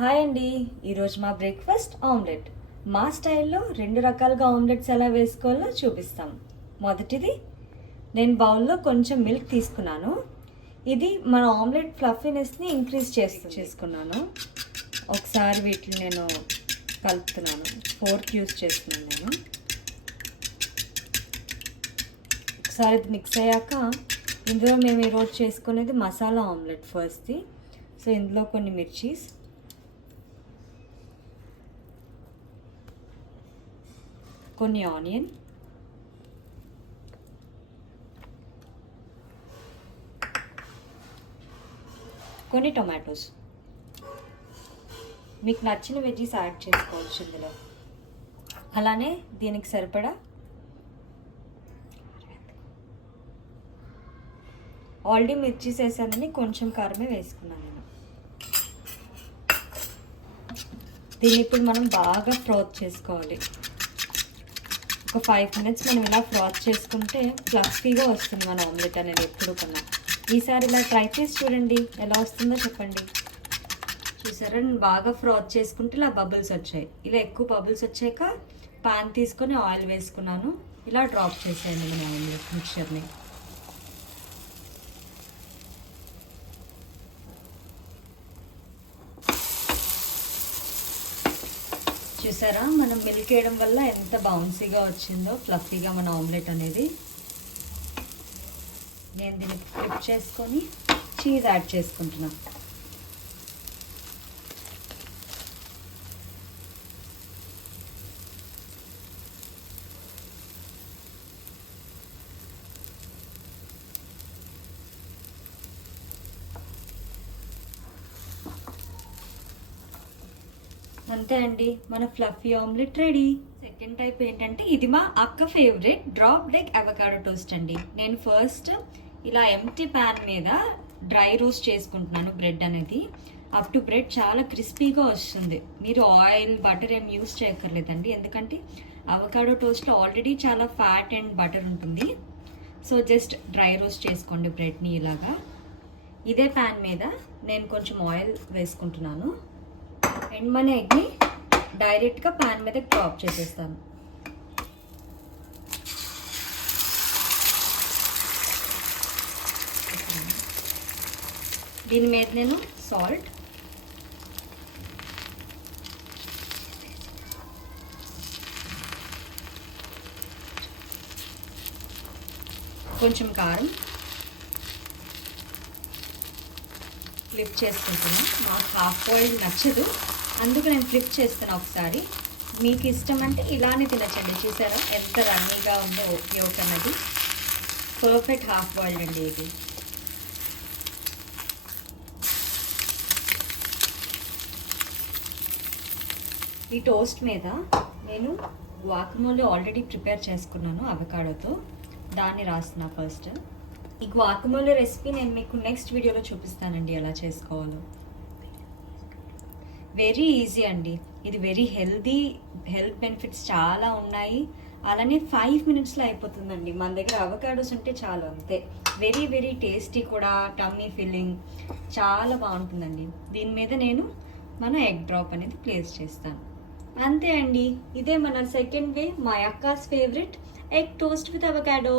Hi అండి. ఈరోజు మా బ్రేక్ఫాస్ట్ ఆమ్లెట్. మా స్టైల్లో 2 రకాలుగా ఆమ్లెట్స్ ఎలా వేసుకోవాలో చూపిస్తాం. మొదటిది, నేను బౌల్లో కొంచెం మిల్క్ తీసుకున్నాను. ఇది మన ఆమ్లెట్ ఫ్లఫీనెస్ని ఇంక్రీజ్ చేసుకున్నాను. ఒకసారి వీటిని నేను కలుపుతున్నాను. ఫోర్క్ యూస్ చేస్తున్నాను నేను. ఒకసారి ఇది మిక్స్ అయ్యాక ఇందులో మేము ఈరోజు చేసుకునేది మసాలా ఆమ్లెట్ ఫస్ట్ది. సో ఇందులో కొన్ని మిర్చీస్, కొన్ని ఆనియన్, కొన్ని టొమాటోస్, మీకు నచ్చిన వెజ్జీస్ యాడ్ చేసుకోవచ్చు ఇందులో. అలానే దీనికి సరిపడా ఆల్రెడీ మిర్చీస్ వేసానని కొంచెం కారమే వేసుకున్నాను నేను. దీన్ని ఇప్పుడు మనం బాగా ఫ్రోత్ చేసుకోవాలి. ఒక 5 minutes మనం ఇలా ఫ్రాత్ చేసుకుంటే ఫ్లఫీగా వస్తుంది మన ఆమ్లెట్ అనేది ఎప్పుడు కన్నా. ఈసారి ఇలా ట్రై చేసి చూడండి, ఎలా వస్తుందో చెప్పండి. చూసారా, నేను బాగా ఫ్రాత్ చేసుకుంటే ఇలా బబుల్స్ వచ్చాయి. ఇలా ఎక్కువ బబుల్స్ వచ్చాక పాన్ తీసుకొని ఆయిల్ వేసుకున్నాను. ఇలా డ్రాప్ చేసేయండి మన ఆమ్లెట్ మిక్చర్ని. చూసారా, మనం మిల్క్ వేయడం వల్ల ఎంత బౌన్సీగా వచ్చిందో, ఫ్లఫీగా మన ఆమ్లెట్ అనేది. నేను దీన్ని ఫ్లిప్ చేసుకొని చీజ్ యాడ్ చేసుకుంటున్నాను. అంతే అండి, మన fluffy omelette ready. Second type ఏంటంటే, ఇది మా అక్క favourite dropped egg avocado toast అండి. నేను ఫస్ట్ ఇలా ఎంప్టీ ప్యాన్ మీద డ్రై రోస్ట్ చేసుకుంటున్నాను బ్రెడ్ అనేది. అప్ టు బ్రెడ్ చాలా క్రిస్పీగా వస్తుంది. మీరు ఆయిల్ బటర్ ఏం యూస్ చేయక్కర్లేదండి, ఎందుకంటే అవకాడో టోస్ట్లో ఆల్రెడీ చాలా ఫ్యాట్ అండ్ బటర్ ఉంటుంది. సో జస్ట్ డ్రై రోస్ట్ చేసుకోండి బ్రెడ్ని ఇలాగా. ఇదే ప్యాన్ మీద నేను కొంచెం ఆయిల్ వేసుకుంటున్నాను అండ్ మన ఎగ్ని డైరెక్ట్గా ప్యాన్ మీద డ్రాప్ చేసేస్తాను. దీని మీద నేను సాల్ట్, కొంచెం కారం, ఫ్లిప్ చేసుకుంటున్నాను. నాకు హాఫ్ బాయిల్డ్ నచ్చదు, అందుకు నేను ఫ్లిప్ చేస్తాను ఒకసారి. మీకు ఇష్టం అంటే ఇలానే తినచ్చండి. చూసారా ఎంత రన్నీగా ఉందో యోక్ అన్నది. పర్ఫెక్ట్ హాఫ్ బాయిల్డ్ అండి ఇది. ఈ టోస్ట్ మీద నేను గువాకమోలే ఆల్రెడీ ప్రిపేర్ చేసుకున్నాను అవకాడోతో, దాన్ని రాస్తున్నా ఫస్ట్. ఈ గువాకమోలే రెసిపీ నేను మీకు నెక్స్ట్ వీడియోలో చూపిస్తానండి ఎలా చేసుకోవాలో. వెరీ ఈజీ అండి ఇది, వెరీ హెల్త్ బెనిఫిట్స్ చాలా ఉన్నాయి. అలానే 5 minutesలో అయిపోతుందండి. మన దగ్గర అవకాడోస్ ఉంటే చాలు, అంతే. వెరీ వెరీ టేస్టీ కూడా, టమ్మీ ఫిల్లింగ్, చాలా బాగుంటుందండి. దీని మీద నేను మన ఎగ్ డ్రాప్ అనేది ప్లేస్ చేస్తాను. అంతే అండి, ఇదే మన సెకండ్ వే, మా అక్కాస్ favourite egg toast with avocado.